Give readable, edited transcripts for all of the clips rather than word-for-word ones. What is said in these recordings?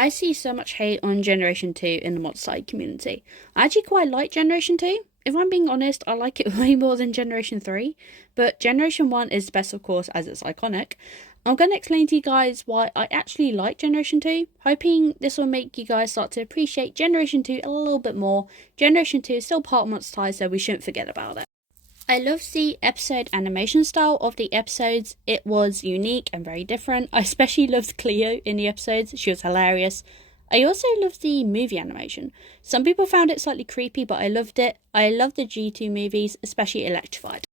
I see so much hate on Generation 2 in the mod side community. I actually quite like Generation 2. If I'm being honest, I like it way more than Generation 3. But Generation 1 is the best, of course, as it's iconic. I'm going to explain to you guys why I actually like Generation 2, hoping this will make you guys start to appreciate Generation 2 a little bit more. Generation 2 is still part of Monster High, so we shouldn't forget about it. I loved the episode animation style of the episodes. It was unique and very different. I especially loved Cleo in the episodes. She was hilarious. I also loved the movie animation. Some people found it slightly creepy, but I loved it. I loved the G2 movies, especially Electrified.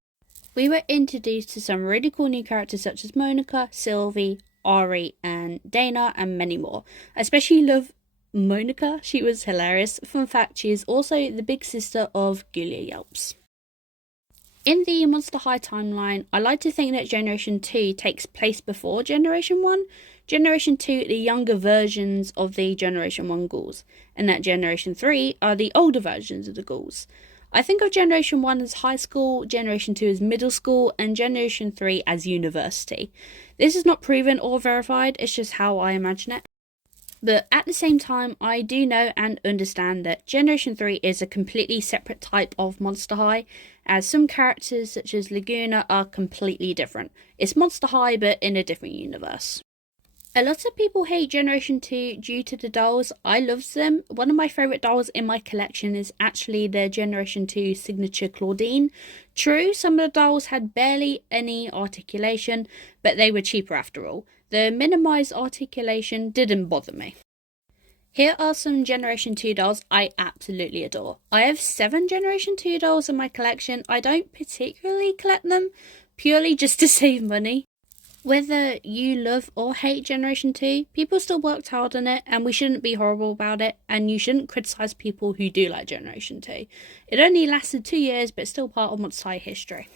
We were introduced to some really cool new characters such as Monica, Sylvie, Ari, and Dana, and many more. I especially love Monica. She was hilarious. Fun fact, she is also the big sister of Giulia Yelps. In the Monster High timeline, I like to think that Generation 2 takes place before Generation 1. Generation 2 are the younger versions of the Generation 1 ghouls, and that Generation 3 are the older versions of the ghouls. I think of Generation 1 as high school, Generation 2 as middle school, and Generation 3 as university. This is not proven or verified, it's just how I imagine it. But at the same time, I do know and understand that Generation 3 is a completely separate type of Monster High, as some characters such as Laguna are completely different. It's Monster High but in a different universe. A lot of people hate Generation 2 due to the dolls. I love them. One of my favourite dolls in my collection is actually the Generation 2 signature Claudine. True, some of the dolls had barely any articulation, but they were cheaper after all. The minimised articulation didn't bother me. Here are some Generation 2 dolls I absolutely adore. I have 7 Generation 2 dolls in my collection. I don't particularly collect them, purely just to save money. Whether you love or hate Generation 2, people still worked hard on it, and we shouldn't be horrible about it, and you shouldn't criticise people who do like Generation 2. It only lasted 2 years, but still part of Monster High history.